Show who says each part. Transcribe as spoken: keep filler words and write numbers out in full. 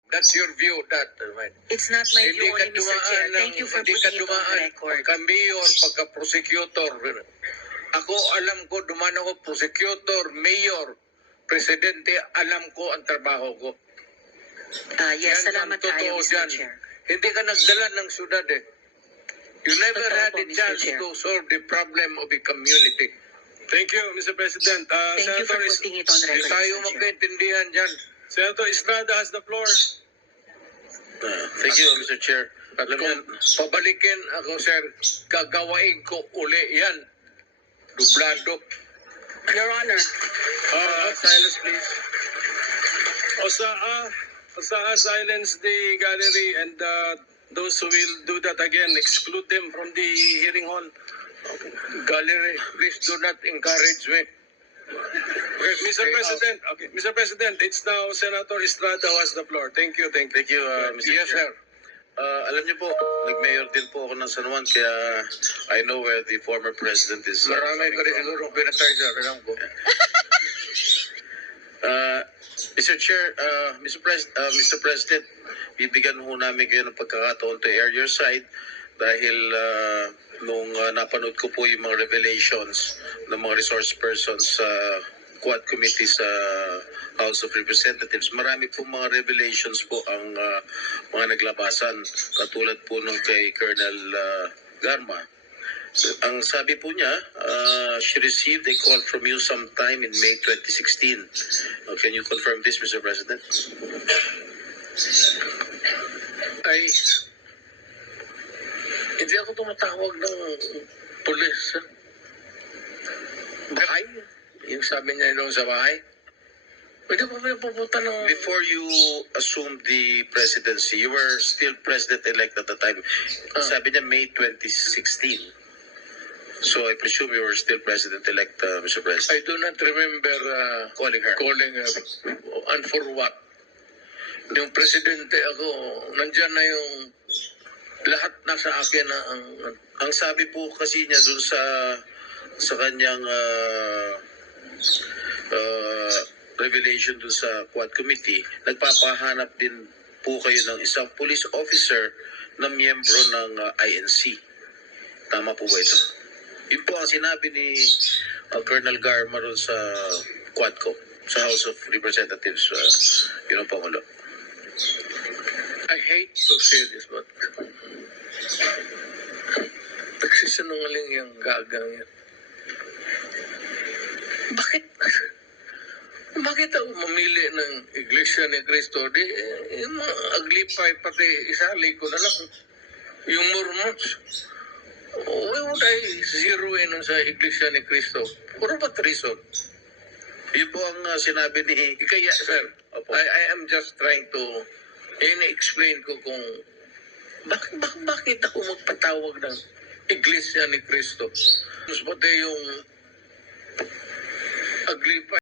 Speaker 1: That's your view, that, right?
Speaker 2: It's not my
Speaker 1: Hindi
Speaker 2: view
Speaker 1: ka
Speaker 2: only, Mister Chair.
Speaker 1: dumaan
Speaker 2: Thank
Speaker 1: ng-
Speaker 2: you for
Speaker 1: hindi
Speaker 2: putting
Speaker 1: ka
Speaker 2: it on the
Speaker 1: dumaan
Speaker 2: record.
Speaker 1: pagka-mayor, pagka-prosecutor. Ako, alam ko, dumaan ako, prosecutor, mayor, presidente, alam ko ang trabaho ko.
Speaker 2: Ah, yes,
Speaker 1: Yan
Speaker 2: salamat
Speaker 1: ang totoo
Speaker 2: kayo, Mister
Speaker 1: dyan.
Speaker 2: Chair.
Speaker 1: Hindi ka nagdala ng syudad eh. You never
Speaker 2: Totoo
Speaker 1: had
Speaker 2: po,
Speaker 1: a
Speaker 2: Mister
Speaker 1: chance
Speaker 2: Chair.
Speaker 1: to solve the problem of the community.
Speaker 3: Thank you, Mister President. Uh,
Speaker 2: Thank you for
Speaker 3: Senator, Is-
Speaker 2: putting it on
Speaker 1: Hindi
Speaker 2: record,
Speaker 1: tayo
Speaker 2: Mister Chair.
Speaker 1: magkaintindihan dyan.
Speaker 3: Senator Estrada has the floor.
Speaker 4: Uh, thank you, Mister Chair.
Speaker 1: At
Speaker 4: Alam niyo,
Speaker 1: kung pabalikin ako, sir, gagawain ko uli yan. Dublado.
Speaker 2: Your Honor,
Speaker 3: Uh,
Speaker 4: silence please.
Speaker 3: Osaa, Osaa, silence the gallery and uh, those who will do that again, exclude them from the hearing hall.
Speaker 1: Gallery, please do not encourage me.
Speaker 3: Okay, Mister
Speaker 1: Stay
Speaker 3: President, okay, Mister President, it's now Senator Estrada who has the floor. Thank you, thank you.
Speaker 4: Thank you, uh, Mister
Speaker 1: Yes,
Speaker 4: Chair.
Speaker 1: sir.
Speaker 4: Uh, alam niyo po, nag-mayor din po ako ng San Juan, kaya I know where the former president is. uh,
Speaker 1: Marami
Speaker 4: coming
Speaker 1: ka rin
Speaker 4: from.
Speaker 1: siguro pinatay, sir. Alam ko.
Speaker 4: Uh, Mister Chair, uh, Mister Pres uh, Mister President, bibigyan ho namin kayo ng pagkakataon to air your side dahil uh, nung uh, napanood ko po yung mga revelations ng mga resource persons sa Quad Committee sa House of Representatives, marami po mga revelations po ang uh, mga naglabasan, katulad po nung kay Colonel uh, Garma. Ang sabi po niya, uh, she received a call from you sometime in May twenty sixteen. Uh, can you confirm this, Mister President?
Speaker 1: Ay, hindi ako tumatawag ng pulis. sir. Bahay? Yung sabi niya doon sa bahay? Pwede ko ba pupunta ng...
Speaker 4: Before you assumed the presidency, you were still president-elect at the time.
Speaker 1: Ah.
Speaker 4: Sabi niya May twenty sixteen. So I presume you were still president-elect, uh, Mister President.
Speaker 1: I do not remember uh,
Speaker 4: Calling her.
Speaker 1: calling her. And for what? Yung presidente ako, nandyan na yung lahat nasa akin na ang...
Speaker 4: Ang sabi po kasi niya dun sa sa kanyang uh, uh, revelation dun sa Quad Committee, nagpapahanap din po kayo ng isang police officer na miyembro ng uh, I N C. Tama po ba ito? Yun po ang sinabi ni uh, Colonel Garma ron sa Quadco, sa House of Representatives, uh, yun ang Pangulo.
Speaker 1: I hate to say this, but... Nagsisinungaling yung gagang yan. Bakit? Bakit ako mamili ng Iglesia ni Cristo? Di, eh, yung mga aglipay, pati isali ko na lang. Yung Mormons. Why would I zero in sa Iglesia ni Cristo? For what reason?
Speaker 4: Yun po ang uh, sinabi ni...
Speaker 1: Kaya, sir,
Speaker 4: Opo.
Speaker 1: I, I am just trying to in-explain ko kung bakit, bakit, bakit ako magpatawag ng Iglesia ni Cristo. Mas pati yung aglipay.